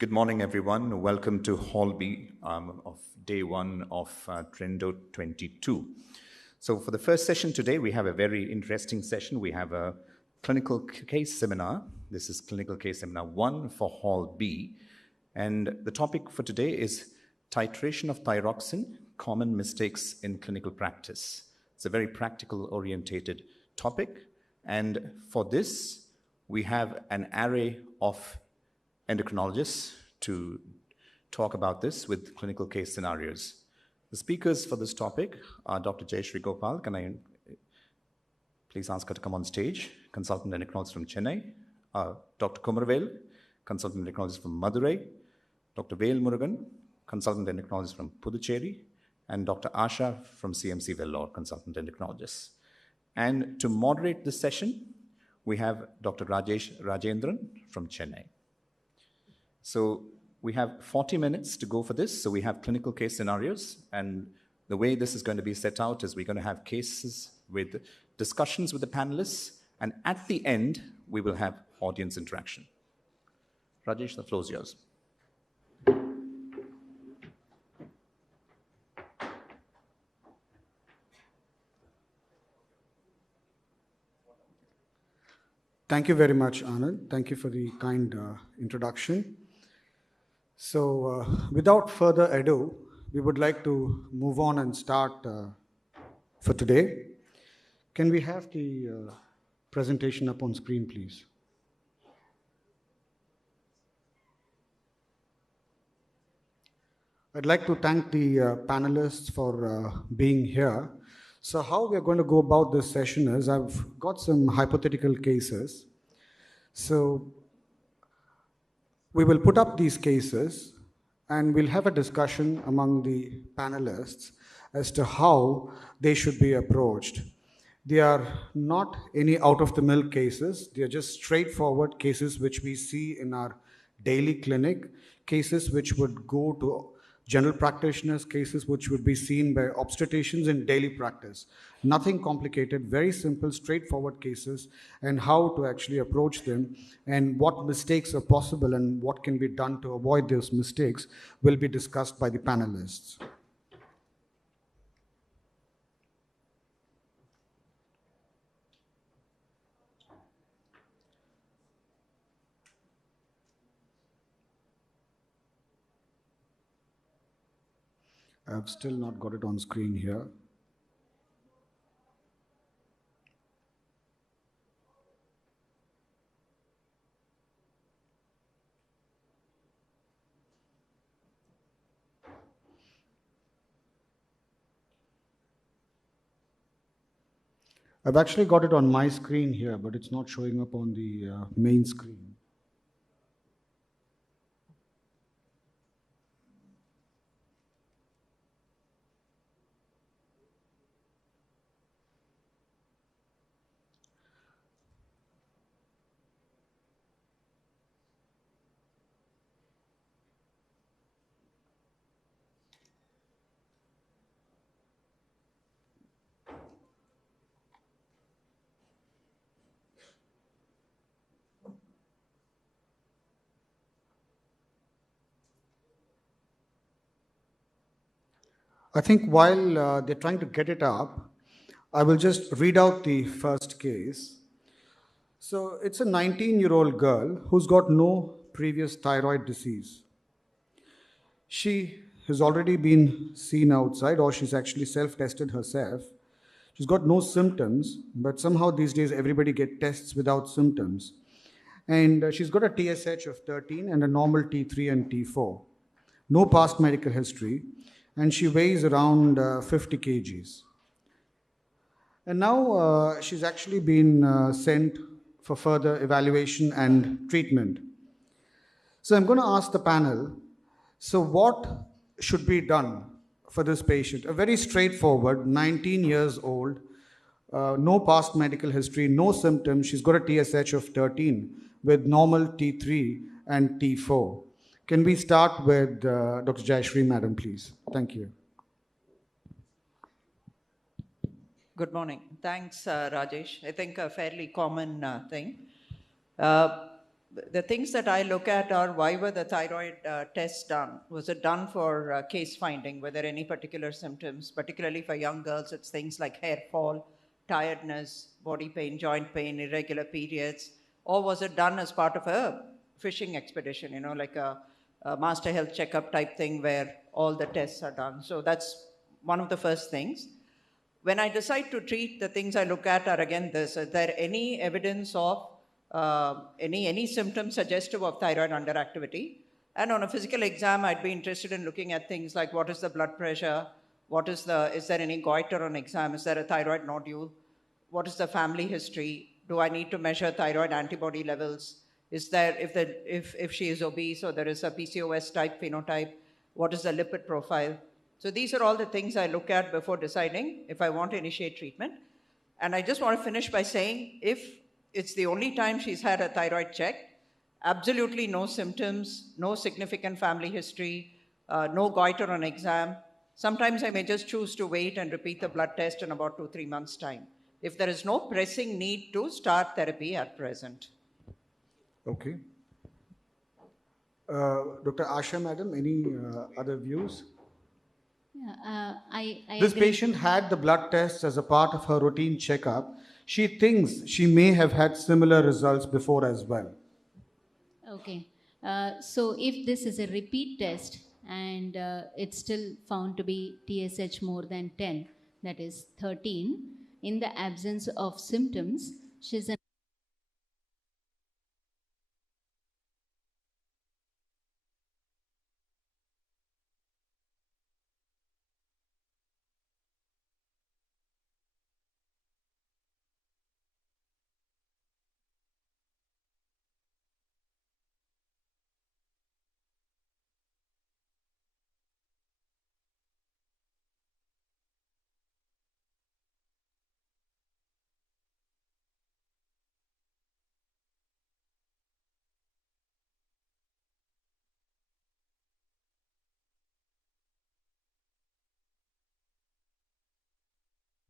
Good morning, everyone. Welcome to Hall B of day one of Trendo 22. So for the first session today, we have a very interesting session. We have a clinical case seminar. This is clinical case seminar 1 for Hall B. And the topic for today is titration of thyroxine, common mistakes in clinical practice. It's a very practical orientated topic. And for this, we have an array of endocrinologists to talk about this with clinical case scenarios. The speakers for this topic are Dr. Jayashree Gopal. Can I please ask her to come on stage? Consultant endocrinologist from Chennai. Dr. Kumarvel, consultant endocrinologist from Madurai. Dr. Vel Murugan, consultant endocrinologist from Puducherry. And Dr. Asha from CMC Vellore, consultant endocrinologist. And to moderate this session, we have Dr. Rajesh Rajendran from Chennai. So we have 40 minutes to go for this. So we have clinical case scenarios. And the way this is going to be set out is we're going to have cases with discussions with the panelists. And at the end, we will have audience interaction. Rajesh, the floor is yours. Thank you very much, Anand. Thank you for the kind introduction. So without further ado, we would like to move on and start for today. Can we have the presentation up on screen, please? I'd like to thank the panelists for being here. So how we're going to go about this session is I've got some hypothetical cases. So we will put up these cases and we'll have a discussion among the panelists as to how they should be approached. They are not any out-of-the-milk cases. They are just straightforward cases which we see in our daily clinic, cases which would go to general practitioners, cases which would be seen by obstetricians in daily practice. Nothing complicated, very simple, straightforward cases, and how to actually approach them and what mistakes are possible and what can be done to avoid those mistakes will be discussed by the panelists. I've still not got it on screen here. I've actually got it on my screen here, but it's not showing up on the main screen. I think while they're trying to get it up, I will just read out the first case. So it's a 19-year-old girl who's got no previous thyroid disease. She has already been seen outside, or she's actually self-tested herself. She's got no symptoms, but somehow these days everybody get tests without symptoms. And she's got a TSH of 13 and a normal T3 and T4. No past medical history, and she weighs around 50 kgs. And now she's actually been sent for further evaluation and treatment. So I'm going to ask the panel, so what should be done for this patient? A very straightforward, 19 years old, no past medical history, no symptoms. She's got a TSH of 13 with normal T3 and T4. Can we start with Dr. Jayashree, madam, please? Thank you. Good morning. Thanks, Rajesh. I think a fairly common thing. the things that I look at are why were the thyroid tests done? Was it done for case finding? Were there any particular symptoms? Particularly for young girls, it's things like hair fall, tiredness, body pain, joint pain, irregular periods. Or was it done as part of a fishing expedition, you know, like a master health checkup type thing where all the tests are done? So that's one of the first things. When I decide to treat, the things I look at are again this: is there any evidence of any symptoms suggestive of thyroid underactivity? And on a physical exam, I'd be interested in looking at things like what is the blood pressure, is there any goiter on exam, is there a thyroid nodule, what is the family history, do I need to measure thyroid antibody levels, is there, if she is obese or there is a PCOS type phenotype, what is the lipid profile? So these are all the things I look at before deciding if I want to initiate treatment. And I just want to finish by saying, if it's the only time she's had a thyroid check, absolutely no symptoms, no significant family history, no goiter on exam, sometimes I may just choose to wait and repeat the blood test in about 2-3 months' time, if there is no pressing need to start therapy at present. Okay. Dr. Asha, madam, any other views? Yeah, I This agree. patient had the blood tests as a part of her routine checkup. She thinks she may have had similar results before as well. Okay. So if this is a repeat test and it's still found to be TSH more than 10, that is 13, in the absence of symptoms, she's an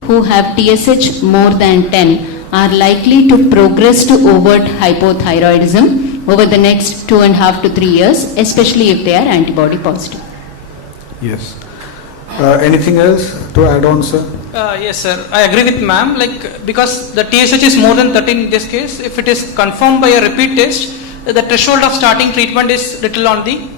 who have TSH more than 10 are likely to progress to overt hypothyroidism over the next 2.5 to 3 years, especially if they are antibody positive. Yes. Anything else to add on, sir? Yes, sir. I agree with ma'am. Like, because the TSH is more than 13 in this case, if it is confirmed by a repeat test, the threshold of starting treatment is little on the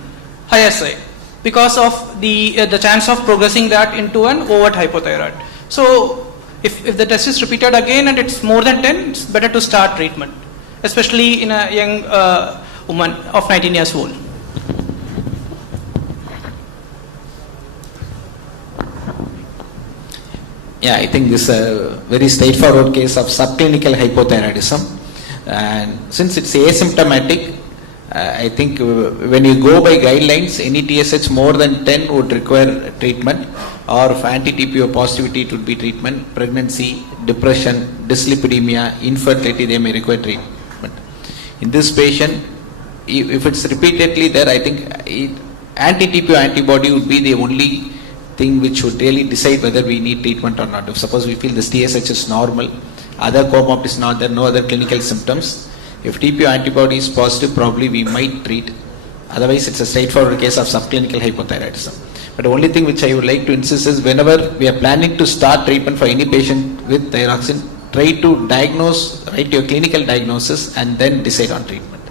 higher side because of the chance of progressing that into an overt hypothyroid. So, if the test is repeated again and it's more than 10, it's better to start treatment, especially in a young woman of 19 years old. Yeah, I think this is a very straightforward case of subclinical hypothyroidism, and since it's asymptomatic, I think when you go by guidelines, any TSH more than 10 would require treatment, or for anti-TPO positivity it would be treatment, pregnancy, depression, dyslipidemia, infertility, they may require treatment. In this patient, if it's repeatedly there, I think anti-TPO antibody would be the only thing which would really decide whether we need treatment or not. If suppose we feel this TSH is normal, other comorbid is not there, no other clinical symptoms, if TPO antibody is positive, probably we might treat. Otherwise, it's a straightforward case of subclinical hypothyroidism. But the only thing which I would like to insist is whenever we are planning to start treatment for any patient with thyroxine, try to diagnose, write your clinical diagnosis and then decide on treatment.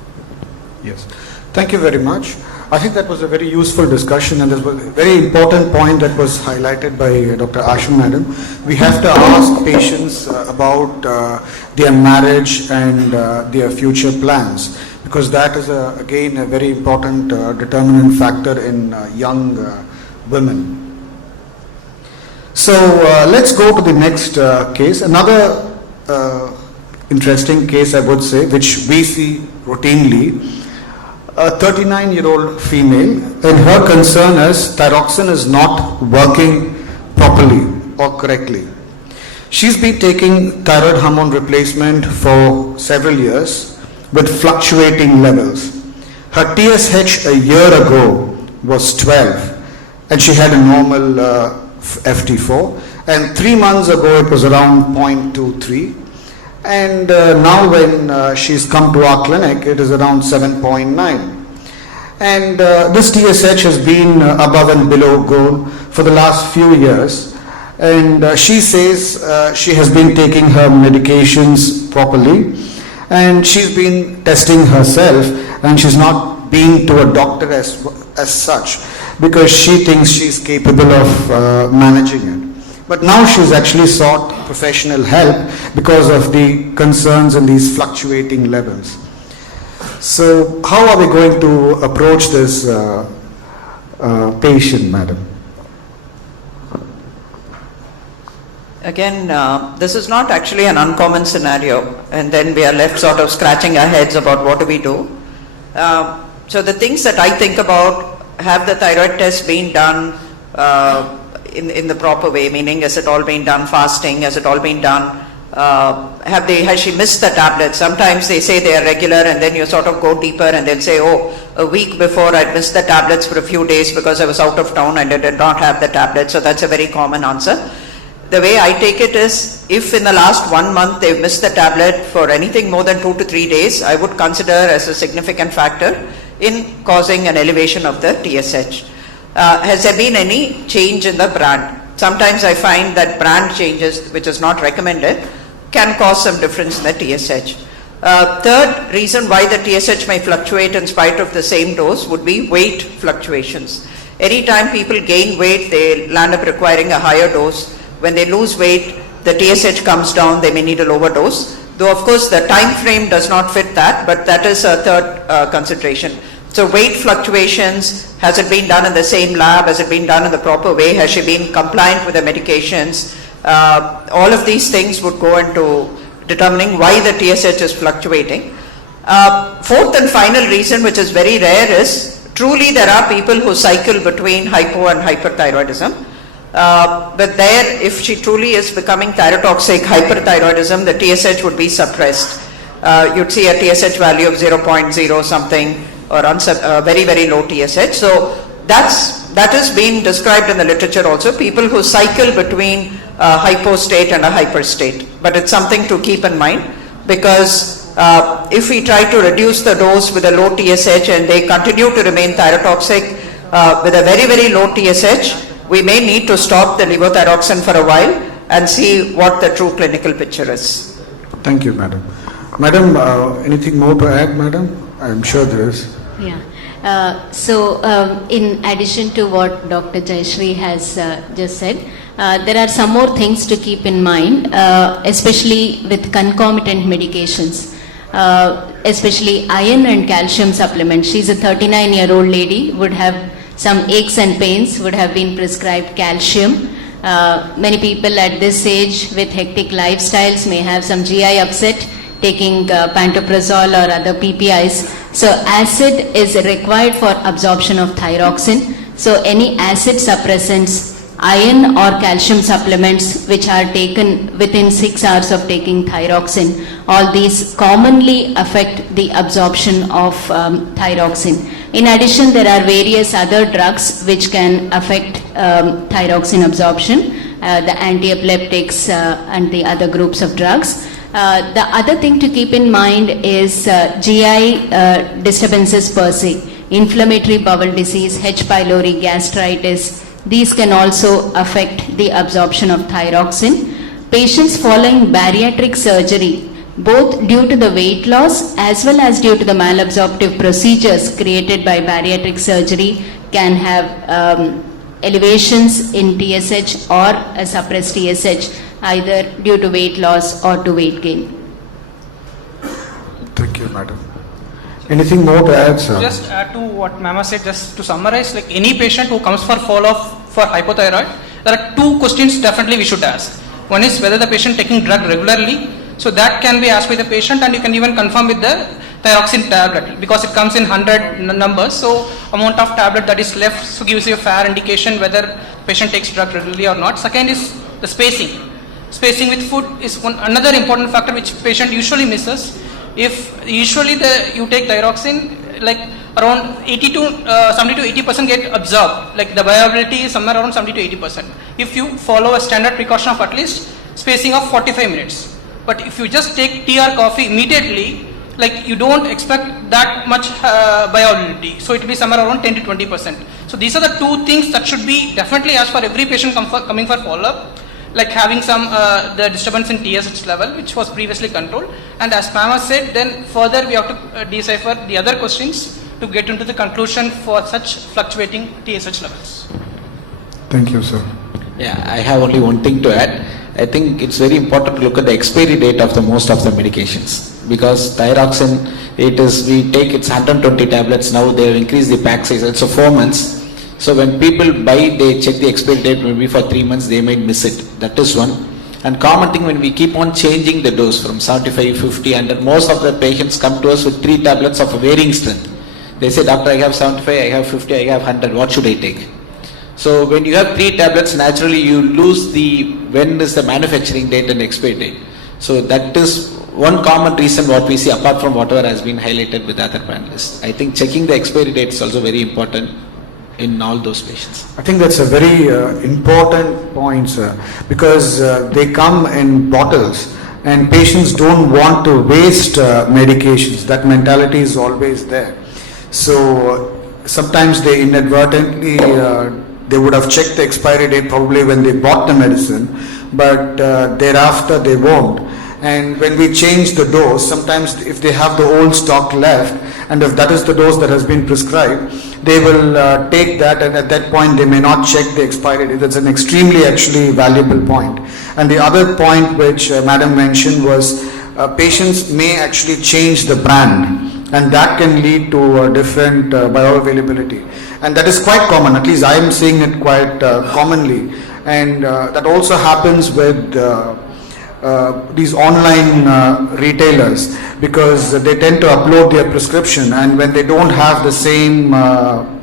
Yes. Thank you very much. I think that was a very useful discussion, and there was a very important point that was highlighted by Dr. Ashan madam. We have to ask patients about their marriage and their future plans, because that is again a very important determinant factor in young women. So let's go to the next case. Another interesting case, I would say, which we see routinely. A 39-year-old female, and her concern is thyroxine is not working properly or correctly. She's been taking thyroid hormone replacement for several years with fluctuating levels. Her TSH a year ago was 12 and she had a normal FT4, and 3 months ago it was around 0.23, And now when she's come to our clinic, it is around 7.9. And this TSH has been above and below goal for the last few years. And she says she has been taking her medications properly, and she's been testing herself, and she's not been to a doctor as such, because she thinks she's capable of managing it. But now she's actually sought professional help because of the concerns in these fluctuating levels. So how are we going to approach this patient, madam? Again, this is not actually an uncommon scenario, and then we are left sort of scratching our heads about what do we do. So the things that I think about, have the thyroid test been done in the proper way, meaning has it all been done fasting, has it all been done, has she missed the tablets? Sometimes they say they are regular, and then you sort of go deeper and they'll say, oh, a week before I missed the tablets for a few days because I was out of town and I did not have the tablets. So that's a very common answer. The way I take it is, if in the last 1 month they've missed the tablet for anything more than 2 to 3 days, I would consider as a significant factor in causing an elevation of the TSH. Has there been any change in the brand? Sometimes I find that brand changes, which is not recommended, can cause some difference in the TSH. Third reason why the TSH may fluctuate in spite of the same dose would be weight fluctuations. Anytime people gain weight, they land up requiring a higher dose. When they lose weight, the TSH comes down, they may need a lower dose. Though of course the time frame does not fit that, but that is a third consideration. So weight fluctuations, has it been done in the same lab, has it been done in the proper way, has she been compliant with the medications? All of these things would go into determining why the TSH is fluctuating. Fourth and final reason, which is very rare, is truly there are people who cycle between hypo and hyperthyroidism. But there, if she truly is becoming thyrotoxic, hyperthyroidism, the TSH would be suppressed. You'd see a TSH value of 0.0 something, or very, very low TSH. So that has been described in the literature also, people who cycle between a hypo state and a hyper state. But it's something to keep in mind, because if we try to reduce the dose with a low TSH and they continue to remain thyrotoxic with a very, very low TSH, we may need to stop the levothyroxine for a while and see what the true clinical picture is. Thank you, madam. Madam, anything more to add, madam? I'm sure there is. Yeah. In addition to what Dr. Jayashree has just said, there are some more things to keep in mind, especially with concomitant medications, especially iron and calcium supplements. She's a 39-year-old lady, would have some aches and pains, would have been prescribed calcium. Many people at this age with hectic lifestyles may have some GI upset, taking pantoprazole or other PPIs. So acid is required for absorption of thyroxine. So any acid suppressants, iron or calcium supplements which are taken within 6 hours of taking thyroxine, all these commonly affect the absorption of thyroxine. In addition, there are various other drugs which can affect thyroxine absorption, the anti-epileptics and the other groups of drugs. The other thing to keep in mind is GI disturbances per se, inflammatory bowel disease, H. pylori, gastritis. These can also affect the absorption of thyroxine. Patients following bariatric surgery, both due to the weight loss as well as due to the malabsorptive procedures created by bariatric surgery, can have elevations in TSH or a suppressed TSH, either due to weight loss or to weight gain. Thank you, madam. Anything more to add, sir? Just add to what Mama said, just to summarize, like any patient who comes for follow-up for hypothyroid, there are 2 questions definitely we should ask. One is whether the patient taking drug regularly, so that can be asked by the patient, and you can even confirm with the thyroxine tablet, because it comes in 100 numbers, so amount of tablet that is left so gives you a fair indication whether patient takes drug regularly or not. Second is the spacing. Spacing with food is another important factor which patient usually misses. If usually you take thyroxine, like around 70 to 80% get absorbed, like the viability is somewhere around 70 to 80%. If you follow a standard precaution of at least spacing of 45 minutes, But if you just take tea or coffee immediately, like you don't expect that much bioavailability. So it will be somewhere around 10 to 20%. So these are the two things that should be definitely asked for every patient coming for follow-up, like having some the disturbance in TSH level, which was previously controlled. And as Pam has said, then further we have to decipher the other questions to get into the conclusion for such fluctuating TSH levels. Thank you, sir. Yeah, I have only one thing to add. I think it's very important to look at the expiry date of the most of the medications, because thyroxine, we take it's 120 tablets now. They have increased the pack size. It's 4 months. So when people buy, they check the expiry date. Maybe for 3 months they might miss it. That is one. And common thing, when we keep on changing the dose from 75, 50, 100, most of the patients come to us with 3 tablets of varying strength. They say, doctor, I have 75, I have 50, I have 100. What should I take? So when you have 3 tablets, naturally you lose when is the manufacturing date and expiry date. So that is one common reason what we see, apart from whatever has been highlighted with other panelists. I think checking the expiry date is also very important in all those patients. I think that's a very important point, sir, because they come in bottles and patients don't want to waste medications. That mentality is always there. So sometimes they inadvertently, they would have checked the expiry date probably when they bought the medicine, but thereafter they won't. And when we change the dose, sometimes if they have the old stock left, and if that is the dose that has been prescribed, they will take that, and at that point they may not check the expiry date. That's an extremely actually valuable point. And the other point which Madam mentioned was patients may actually change the brand, and that can lead to different bioavailability. And that is quite common, at least I am seeing it quite commonly. And that also happens with these online retailers, because they tend to upload their prescription, and when they don't have the same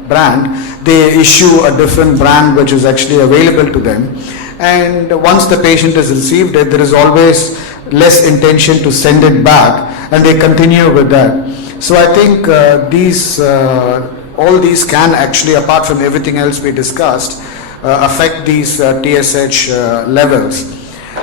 brand, they issue a different brand which is actually available to them. And once the patient has received it, there is always less intention to send it back, and they continue with that. So I think all these can actually, apart from everything else we discussed, affect these TSH levels.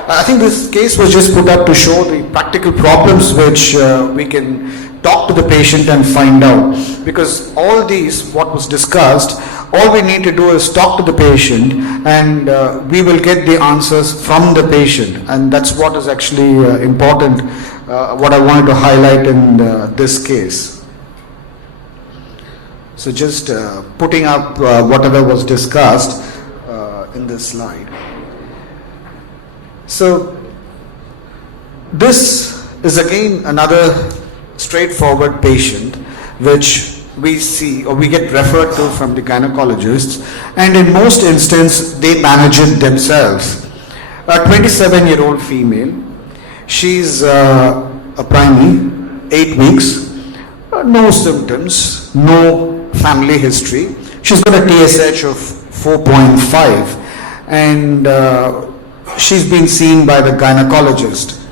I think this case was just put up to show the practical problems which we can talk to the patient and find out. Because all these, what was discussed, all we need to do is talk to the patient, and we will get the answers from the patient. And that's what is actually important, what I wanted to highlight in this case. So just putting up whatever was discussed in this slide. So this is again another straightforward patient which we see or we get referred to from the gynecologists, and in most instances they manage it themselves. A 27-year-old female, she's a preemie, 8 weeks, no symptoms, no family history. She's got a TSH of 4.5, and she's been seen by the gynecologist,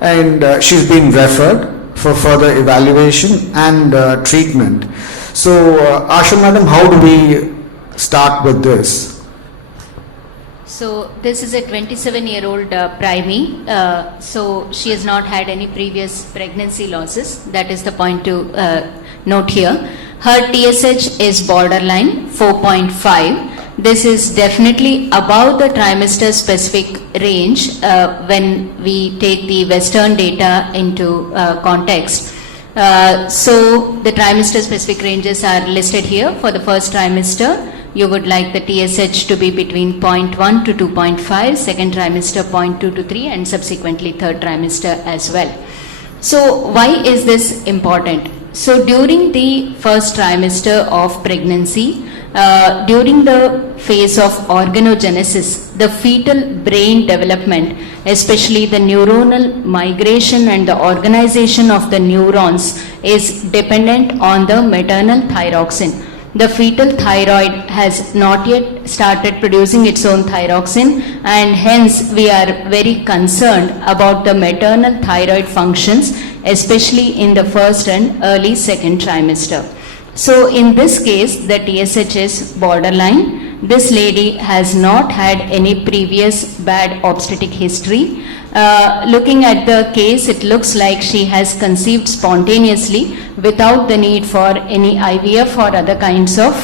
and she's been referred for further evaluation and treatment. So Asha madam, how do we start with this? So this is a 27-year-old preemie. So she has not had any previous pregnancy losses. That is the point to note here. Her TSH is borderline 4.5. This is definitely above the trimester specific range when we take the Western data into context. So the trimester specific ranges are listed here. For the first trimester, you would like the TSH to be between 0.1 to 2.5, second trimester 0.2 to 3, and subsequently third trimester as well. So why is this important? So during the first trimester of pregnancy, during the phase of organogenesis, the fetal brain development, especially the neuronal migration and the organization of the neurons, is dependent on the maternal thyroxine. The fetal thyroid has not yet started producing its own thyroxine, and hence we are very concerned about the maternal thyroid functions, especially in the first and early second trimester. So in this case, the TSH is borderline, this lady has not had any previous bad obstetric history. Looking at the case, it looks like she has conceived spontaneously without the need for any IVF or other kinds of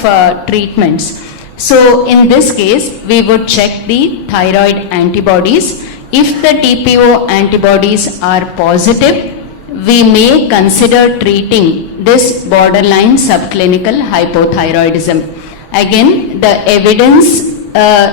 treatments. So in this case, we would check the thyroid antibodies. If the TPO antibodies are positive, we may consider treating this borderline subclinical hypothyroidism. Again, the evidence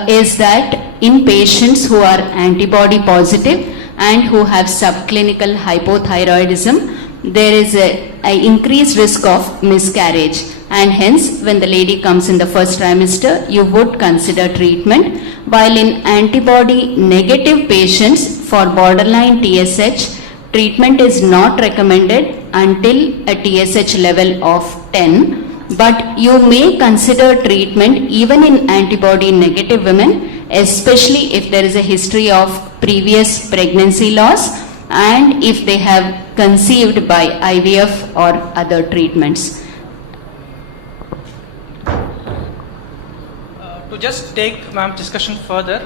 is that in patients who are antibody positive and who have subclinical hypothyroidism, there is an increased risk of miscarriage, and hence when the lady comes in the first trimester, you would consider treatment. While in antibody negative patients for borderline TSH, treatment is not recommended until a TSH level of 10. But you may consider treatment even in antibody negative women, especially if there is a history of previous pregnancy loss and if they have conceived by IVF or other treatments. To just take ma'am's discussion further,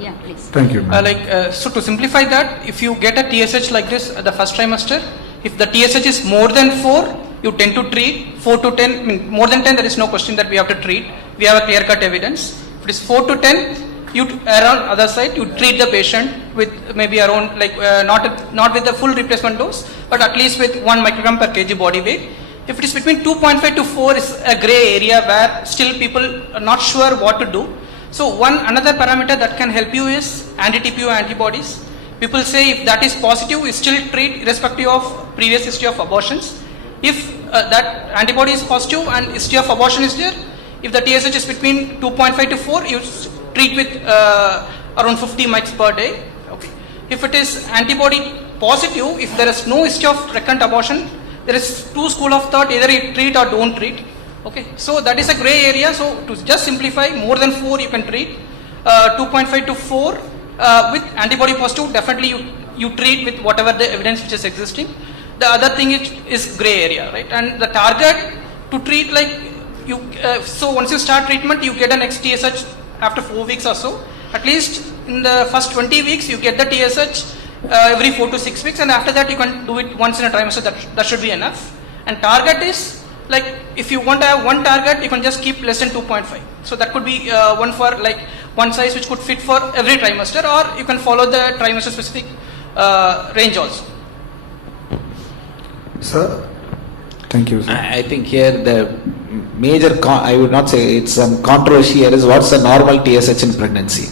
Yeah, please. Thank you, ma'am. so to simplify that, if you get a TSH like this at the first trimester, if the TSH is more than 4, you tend to treat. 4 to 10, I mean, more than 10, there is no question that we have to treat. We have a clear-cut evidence. If it is 4 to 10, you around other side, you treat the patient with maybe around like not with the full replacement dose, but at least with 1 microgram per kg body weight. If it is between 2.5 to 4, is a gray area where still people are not sure what to do. So another parameter that can help you is anti-TPO antibodies. People say if that is positive, you still treat irrespective of previous history of abortions. If that antibody is positive and history of abortion is there, if the TSH is between 2.5 to 4, you treat with around 50 mics per day. Okay. If it is antibody positive, if there is no history of recurrent abortion, there is 2 school of thought, either you treat or don't treat. Okay, so that is a gray area. So to just simplify, more than 4 you can treat. 2.5 to 4 with antibody positive, definitely you treat with whatever the evidence which is existing. The other thing is gray area, right? And the target to treat, like you, so once you start treatment, you get an XTSH after 4 weeks or so. At least in the first 20 weeks, you get the TSH every 4 to 6 weeks, and after that you can do it once in a trimester. That should be enough. And target is, like, if you want to have one target, you can just keep less than 2.5. So that could be one for like one size which could fit for every trimester, or you can follow the trimester specific range also. Sir, thank you, sir. I think here the major, I would not say it's some controversy here, is what's the normal TSH in pregnancy.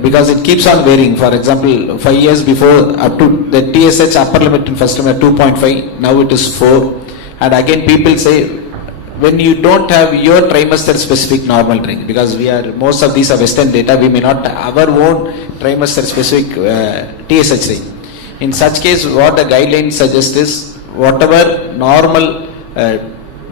Because it keeps on varying. For example, 5 years before, up to the TSH upper limit in first trimester 2.5, now it is 4. And again, people say, when you don't have your trimester specific normal range, because most of these are Western data, we may not have our own trimester specific TSH range. In such case, what the guidelines suggest is, whatever normal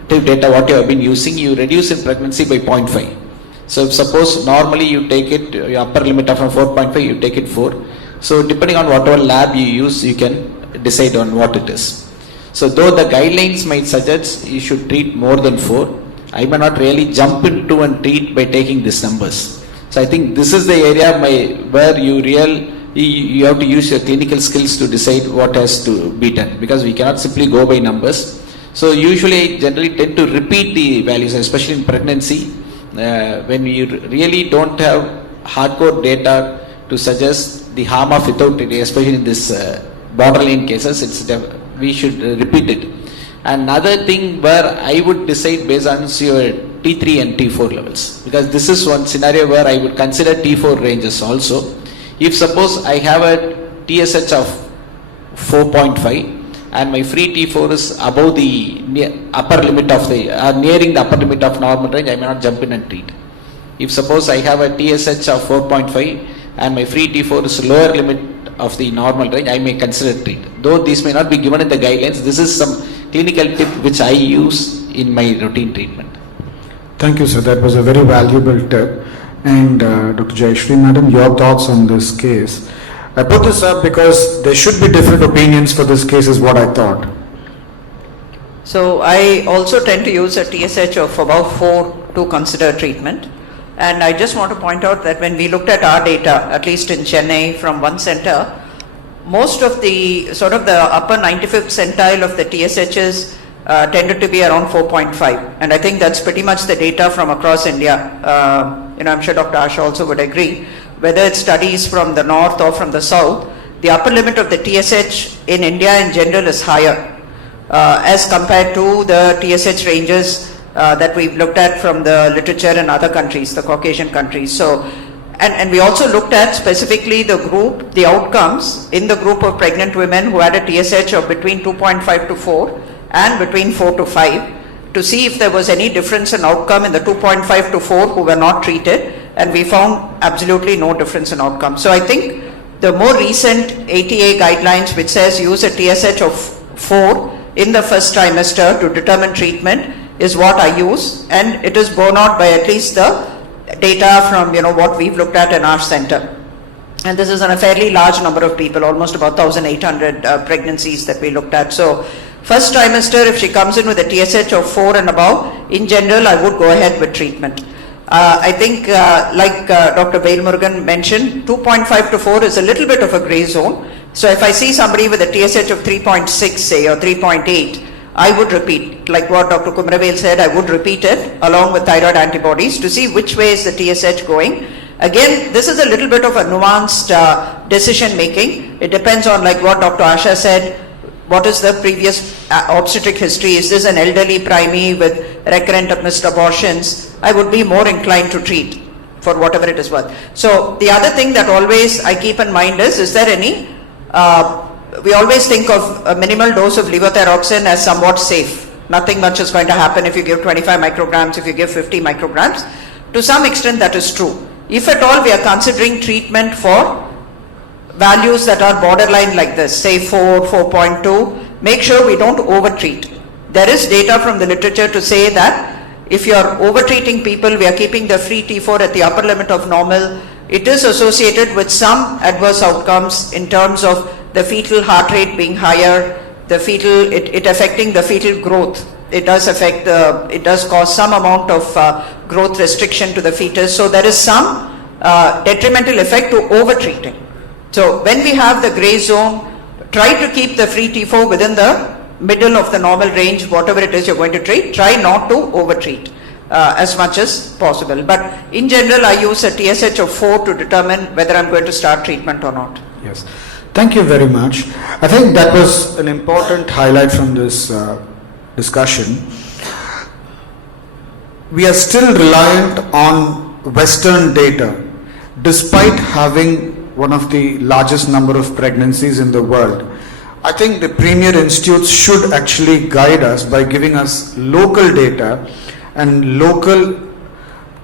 data what you have been using, you reduce in pregnancy by 0.5. So if suppose normally you take it, your upper limit of 4.5, you take it 4. So depending on whatever lab you use, you can decide on what it is. So though the guidelines might suggest you should treat more than 4, I may not really jump into and treat by taking these numbers. So I think this is the area where you have to use your clinical skills to decide what has to be done, because we cannot simply go by numbers. So usually I generally tend to repeat the values, especially in pregnancy, when you really don't have hardcore data to suggest the harm of without it, especially in this borderline cases, we should repeat it. Another thing where I would decide based on your T3 and T4 levels, because this is one scenario where I would consider T4 ranges also. If suppose I have a TSH of 4.5 and my free T4 is above the upper limit of nearing the upper limit of normal range, I may not jump in and treat. If suppose I have a TSH of 4.5 and my free T4 is lower limit of the normal range, I may consider treat. Though these may not be given in the guidelines, this is some clinical tip which I use in my routine treatment. Thank you, sir. That was a very valuable tip. And Dr. Jayashree, madam, your thoughts on this case? I put this up because there should be different opinions for this case, is what I thought. So I also tend to use a TSH of about 4 to consider treatment. And I just want to point out that when we looked at our data, at least in Chennai from one center, most of the sort of the upper 95th centile of the TSHs tended to be around 4.5. And I think that's pretty much the data from across India. I'm sure Dr. Asha also would agree. Whether it's studies from the north or from the south, the upper limit of the TSH in India in general is higher as compared to the TSH ranges that we've looked at from the literature in other countries, the Caucasian countries. So, and we also looked at specifically the outcomes in the group of pregnant women who had a TSH of between 2.5 to 4 and between 4 to 5 to see if there was any difference in outcome in the 2.5 to 4 who were not treated, and we found absolutely no difference in outcome. So I think the more recent ATA guidelines which says use a TSH of 4 in the first trimester to determine treatment is what I use, and it is borne out by at least the data from what we've looked at in our center. And this is on a fairly large number of people, almost about 1,800 pregnancies that we looked at. So first trimester, if she comes in with a TSH of 4 and above, in general I would go ahead with treatment. I think like Dr. Velmurugan mentioned, 2.5 to 4 is a little bit of a grey zone. So if I see somebody with a TSH of 3.6 say or 3.8, I would repeat, like what Dr. Kumaravel said, I would repeat it along with thyroid antibodies to see which way is the TSH going. Again, this is a little bit of a nuanced decision making. It depends on, like what Dr. Asha said, what is the previous obstetric history? Is this an elderly primey with recurrent missed abortions? I would be more inclined to treat for whatever it is worth. So the other thing that always I keep in mind is there any we always think of a minimal dose of levothyroxine as somewhat safe. Nothing much is going to happen if you give 25 micrograms, if you give 50 micrograms. To some extent that is true. If at all we are considering treatment for values that are borderline like this, say 4, 4.2, make sure we don't overtreat. There is data from the literature to say that if you are overtreating people, we are keeping the free T4 at the upper limit of normal, it is associated with some adverse outcomes in terms of the fetal heart rate being higher, the fetal, it affecting the fetal growth. It does affect it does cause some amount of growth restriction to the fetus. So there is some detrimental effect to overtreating. So when we have the gray zone, try to keep the free T4 within the middle of the normal range, whatever it is you're going to treat, try not to overtreat as much as possible. But in general, I use a TSH of 4 to determine whether I'm going to start treatment or not. Yes. Thank you very much. I think that was an important highlight from this discussion. We are still reliant on Western data, despite having one of the largest number of pregnancies in the world. I think the premier institutes should actually guide us by giving us local data and local,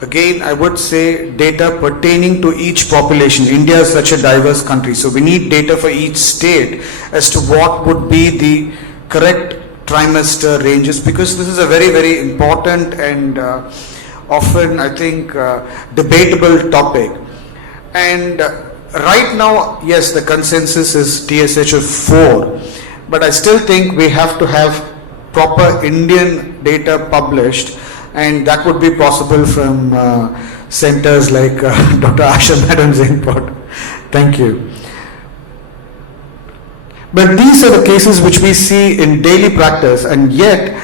again I would say, data pertaining to each population. India is such a diverse country, so we need data for each state as to what would be the correct trimester ranges, because this is a very, very important and often I think debatable topic. And right now, yes, the consensus is TSH of 4, but I still think we have to have proper Indian data published, and that would be possible from centers like Dr. Asha Madam's input. Thank you. But these are the cases which we see in daily practice, and yet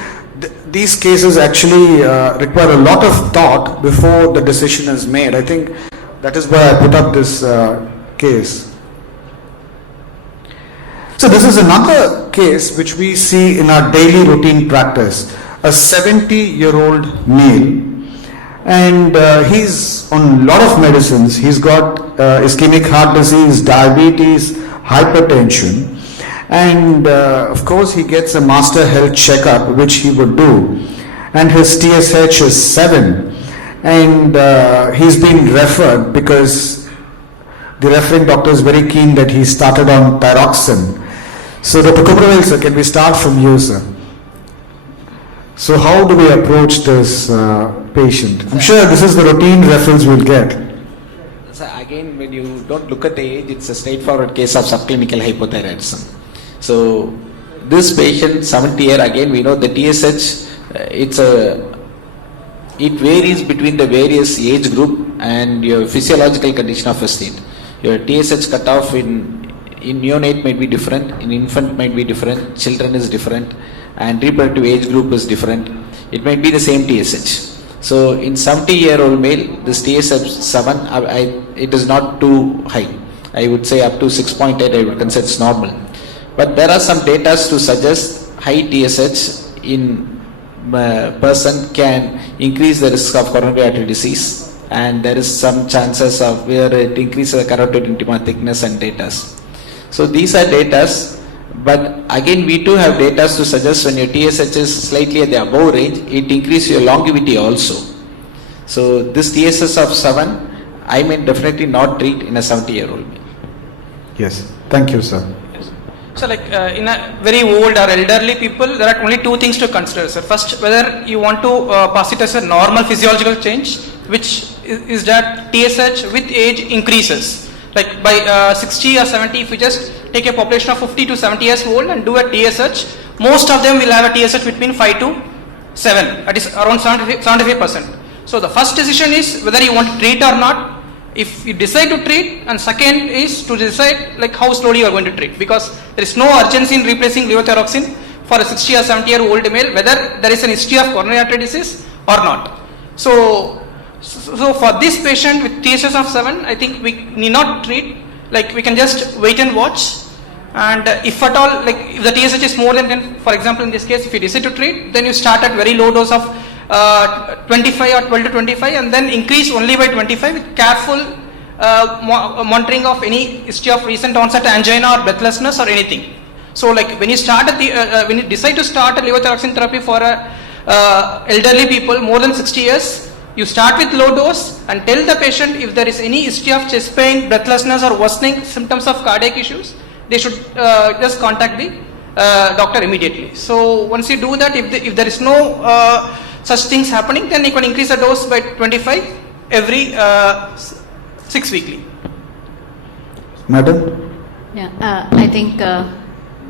these cases actually require a lot of thought before the decision is made. I think that is why I put up this case. So this is another case which we see in our daily routine practice. A 70-year-old male, and he's on a lot of medicines. He's got ischemic heart disease, diabetes, hypertension, and of course he gets a master health checkup, which he would do, and his TSH is 7, and he's been referred because the referring doctor is very keen that he started on thyroxine. So Dr. Kumaravel sir, can we start from you, sir? So how do we approach this patient? I'm sure this is the routine referrals we'll get. So again, when you don't look at the age, it's a straightforward case of subclinical hypothyroidism. So this patient, 70 year, again we know the TSH, it's a it varies between the various age group and your physiological condition of a state. Your TSH cutoff in neonate might be different, in infant might be different, children is different, and reproductive age group is different. It might be the same TSH. So in 70-year-old male, this TSH7, it is not too high. I would say up to 6.8, I would consider it's normal. But there are some data to suggest high TSH in person can increase the risk of coronary artery disease, and there is some chances of where it increases the carotid intima thickness and data. So these are data, but again we do have data to suggest when your TSH is slightly at the above range, it increases your longevity also. So this TSH of 7, I may definitely not treat in a 70-year-old male. Yes, thank you, sir. So like in a very old or elderly people, there are only two things to consider, sir. First, whether you want to pass it as a normal physiological change, which is that TSH with age increases. Like by 60 or 70, if you just take a population of 50 to 70 years old and do a TSH, most of them will have a TSH between 5 to 7, that is around 75%. So the first decision is whether you want to treat or not. If you decide to treat, and second is to decide like how slowly you are going to treat, because there is no urgency in replacing levothyroxine for a 60 or 70-year-old male, whether there is an history of coronary artery disease or not. So for this patient with TSH of 7, I think we need not treat, like we can just wait and watch. And if at all, like if the TSH is more than 10, for example in this case, if you decide to treat, then you start at very low dose of 25 or 12 to 25 and then increase only by 25 with careful monitoring of any history of recent onset angina or breathlessness or anything. So like when you start at when you decide to start a levothyroxine therapy for elderly people more than 60 years, you start with low dose and tell the patient if there is any history of chest pain, breathlessness or worsening symptoms of cardiac issues, they should just contact the doctor immediately. So once you do that, if there is no such things happening, then you can increase the dose by 25 every 6 weekly. Madam? Yeah, I think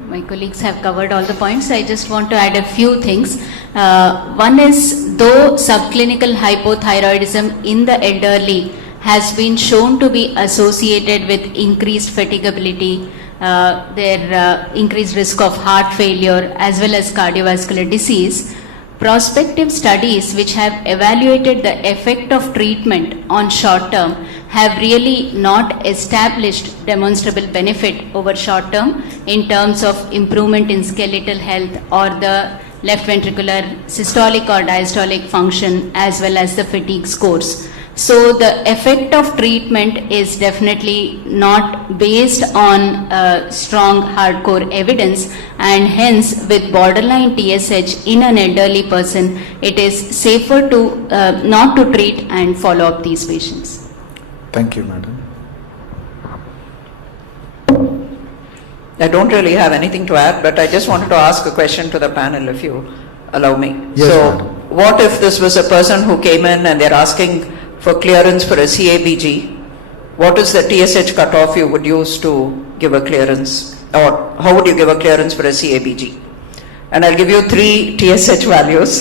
my colleagues have covered all the points. I just want to add a few things. One is, though subclinical hypothyroidism in the elderly has been shown to be associated with increased fatigability, their increased risk of heart failure as well as cardiovascular disease, prospective studies which have evaluated the effect of treatment on short term have really not established demonstrable benefit over short term in terms of improvement in skeletal health or the left ventricular systolic or diastolic function as well as the fatigue scores. So the effect of treatment is definitely not based on strong hardcore evidence, and hence with borderline TSH in an elderly person, it is safer to not to treat and follow up these patients. Thank you, madam. I don't really have anything to add, but I just wanted to ask a question to the panel, if you allow me. Yes, so, madam. what if this was a person who came in and they're asking for clearance for a CABG? What is the TSH cutoff you would use to give a clearance? Or how would you give a clearance for a CABG? And I'll give you 3 TSH values.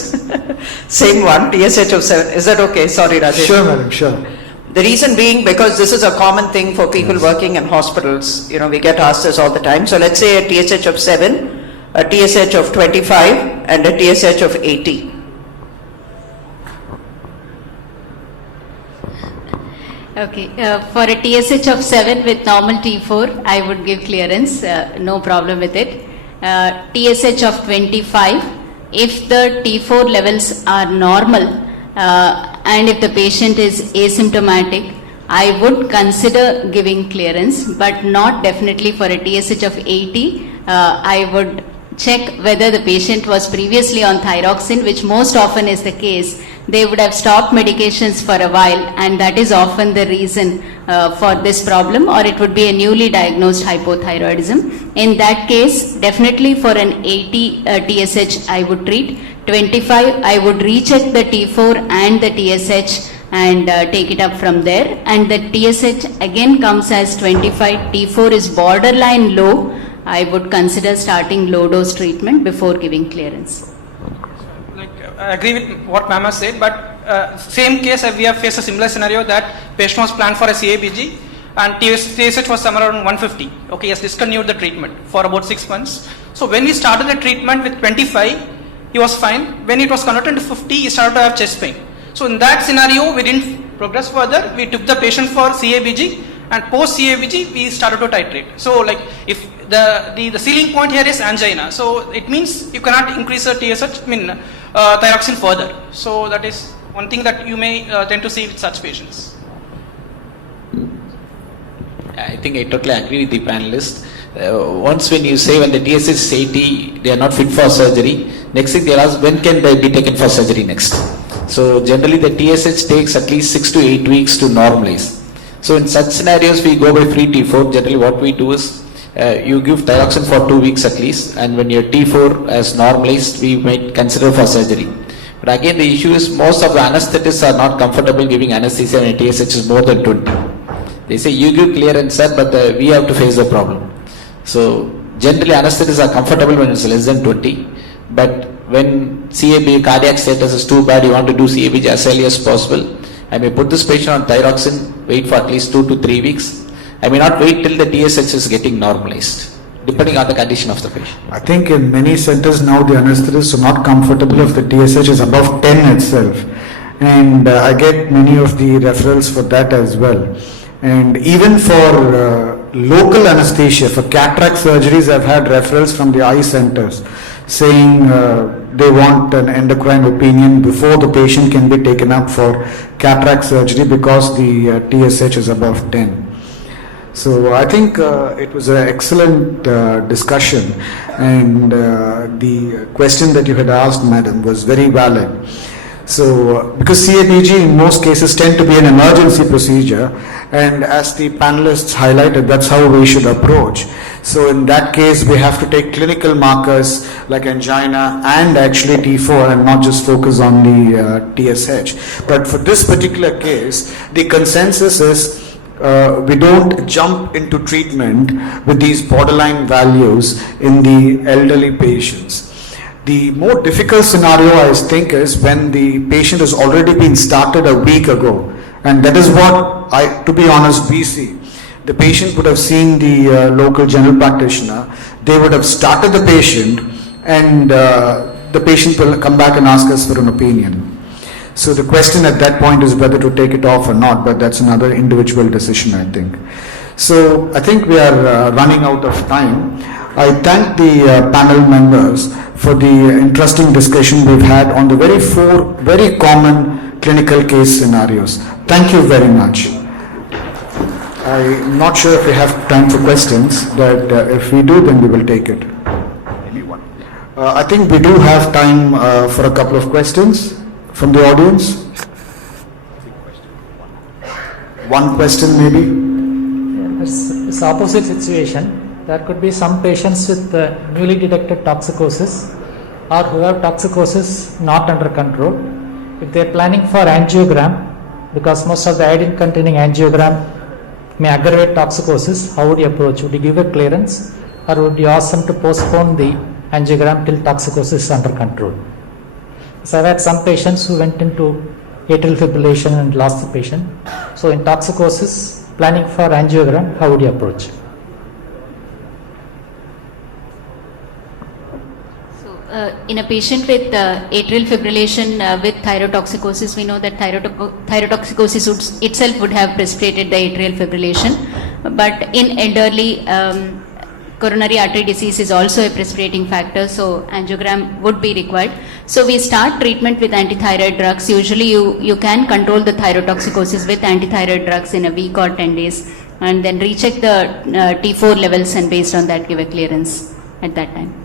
Same one, TSH of 7. Is that okay? Sorry, Rajesh. Sure, madam, sure. The reason being because this is a common thing for people working in hospitals. You know, we get asked this all the time. So let's say a TSH of 7, a TSH of 25 and a TSH of 80. Okay, for a TSH of 7 with normal T4, I would give clearance, no problem with it. TSH of 25, if the T4 levels are normal and if the patient is asymptomatic, I would consider giving clearance, but not definitely for a TSH of 80. I would check whether the patient was previously on thyroxine, which most often is the case. They would have stopped medications for a while, and that is often the reason for this problem, or it would be a newly diagnosed hypothyroidism. In that case, definitely for an 80 TSH I would treat. 25 I would recheck the T4 and the TSH and take it up from there, and the TSH again comes as 25, T4 is borderline low. I would consider starting low dose treatment before giving clearance. Like I agree with what ma'am has said, but same case, we have faced a similar scenario that patient was planned for a CABG and TSH was somewhere around 150. Okay, he has discontinued the treatment for about 6 months. So when we started the treatment with 25, he was fine. When it was converted to 50, he started to have chest pain. So in that scenario, we didn't progress further. We took the patient for CABG, and post CABG, we started to titrate. So like if the ceiling point here is angina, so it means you cannot increase the TSH, thyroxine further. So that is one thing that you may tend to see with such patients. I think I totally agree with the panelist. Once when you say when the TSH is 80, they are not fit for surgery, next thing they'll ask when can they be taken for surgery next. So generally the TSH takes at least 6 to 8 weeks to normalize. So in such scenarios we go by free T4. Generally what we do is you give thyroxine for 2 weeks at least, and when your T4 has normalized, we might consider for surgery. But again the issue is most of the anesthetists are not comfortable giving anesthesia when TSH is more than 20. They say you give clearance sir, but we have to face the problem. So generally anesthetists are comfortable when it's less than 20, but when CAB cardiac status is too bad, you want to do CABG as early as possible. I may put this patient on thyroxine, wait for at least 2 to 3 weeks. I may not wait till the TSH is getting normalized, depending on the condition of the patient. I think in many centers now the anesthetists are not comfortable if the TSH is above 10 itself. And I get many of the referrals for that as well. And even for local anesthesia, for cataract surgeries, I've had referrals from the eye centers saying they want an endocrine opinion before the patient can be taken up for cataract surgery because the TSH is above 10. So I think it was an excellent discussion, and the question that you had asked, madam, was very valid. So because CABG in most cases tend to be an emergency procedure, and as the panelists highlighted, that's how we should approach. So in that case, we have to take clinical markers like angina and actually T4 and not just focus on the TSH. But for this particular case, the consensus is we don't jump into treatment with these borderline values in the elderly patients. The more difficult scenario, I think, is when the patient has already been started a week ago. And that is what, to be honest, we see. The patient would have seen the local general practitioner. They would have started the patient, and the patient will come back and ask us for an opinion. So the question at that point is whether to take it off or not, but that's another individual decision, I think. So I think we are running out of time. I thank the panel members for the interesting discussion we've had on the four very common clinical case scenarios. Thank you very much. I'm not sure if we have time for questions, but if we do, then we will take it. Anyone? I think we do have time for a couple of questions from the audience. One question maybe. It's opposite situation. There could be some patients with newly detected toxicosis or who have toxicosis not under control. If they are planning for angiogram, because most of the iodine containing angiogram may aggravate toxicosis, how would you approach? Would you give a clearance, or would you ask them to postpone the angiogram till toxicosis is under control? So I've had some patients who went into atrial fibrillation and lost the patient. So in toxicosis, planning for angiogram, how would you approach? In a patient with atrial fibrillation with thyrotoxicosis, we know that thyrotoxicosis itself would have precipitated the atrial fibrillation. But in elderly, coronary artery disease is also a precipitating factor, so angiogram would be required. So we start treatment with antithyroid drugs. Usually you can control the thyrotoxicosis with antithyroid drugs in a week or 10 days, and then recheck the T4 levels, and based on that give a clearance at that time.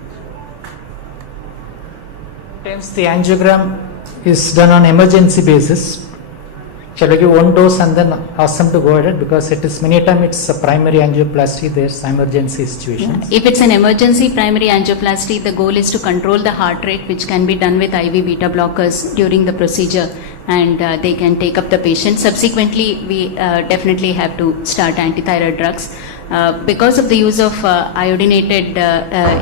Sometimes the angiogram is done on emergency basis. Shall I give one dose and then ask them to go ahead, because it is many times it's a primary angioplasty, there's emergency situations. Yeah. If it's an emergency primary angioplasty, the goal is to control the heart rate, which can be done with IV beta blockers during the procedure, and they can take up the patient. Subsequently, we definitely have to start antithyroid drugs. because of the use of iodinated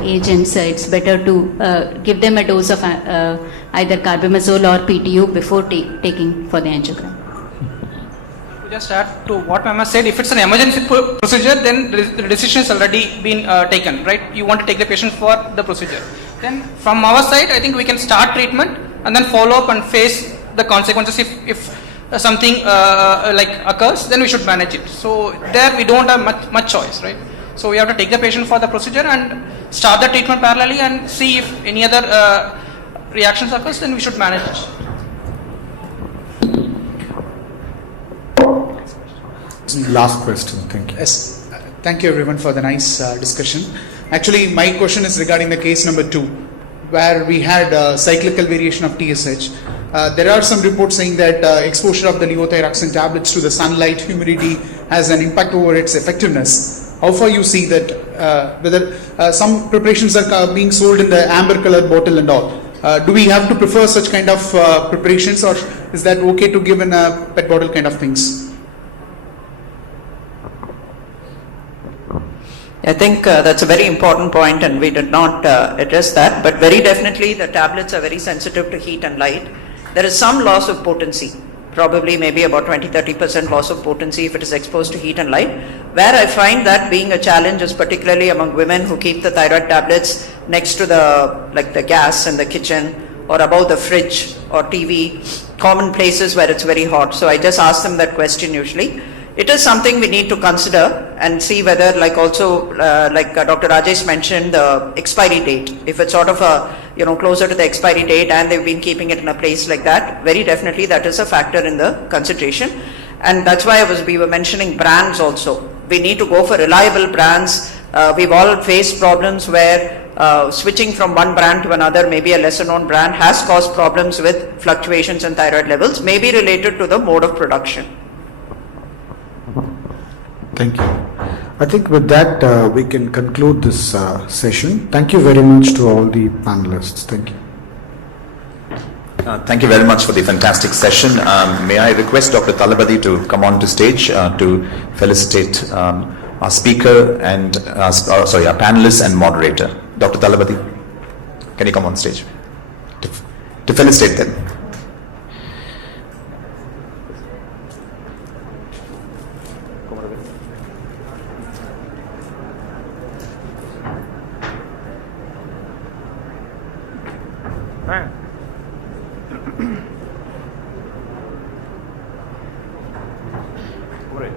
agents, it's better to give them a dose of either carbimazole or PTU before taking for the angiogram. To just add to what Mama said, if it's an emergency procedure, then the decision has already been taken, right? You want to take the patient for the procedure. Then from our side, I think we can start treatment and then follow up and face the consequences. If something like occurs, then we should manage it. So there we don't have much choice, right? So we have to take the patient for the procedure and start the treatment parallelly and see if any other reactions occurs, then we should manage it. Last question, thank you. Yes, thank you everyone for the nice discussion. Actually, my question is regarding the case number 2, where we had cyclical variation of TSH. There are some reports saying that exposure of the levothyroxine tablets to the sunlight, humidity has an impact over its effectiveness. How far you see that, whether some preparations are being sold in the amber colored bottle and all. Do we have to prefer such kind of preparations, or is that okay to give in a PET bottle kind of things? I think that's a very important point, and we did not address that, but very definitely the tablets are very sensitive to heat and light. There is some loss of potency, probably maybe about 20-30% loss of potency if it is exposed to heat and light. Where I find that being a challenge is particularly among women who keep the thyroid tablets next to the gas in the kitchen or above the fridge or TV, common places where it's very hot. So I just ask them that question usually. It is something we need to consider and see whether, like Dr. Rajesh mentioned, the expiry date. If it's sort of closer to the expiry date and they've been keeping it in a place like that, very definitely that is a factor in the consideration. And that's why we were mentioning brands also. We need to go for reliable brands. We've all faced problems where switching from one brand to another, maybe a lesser known brand, has caused problems with fluctuations in thyroid levels, maybe related to the mode of production. Thank you. I think with that we can conclude this session. Thank you very much to all the panelists. Thank you. Thank you very much for the fantastic session. May I request Dr. Talabadi to come on to stage to felicitate our speaker and our panelists and moderator. Dr. Talabadi, can you come on stage to felicitate them? Right.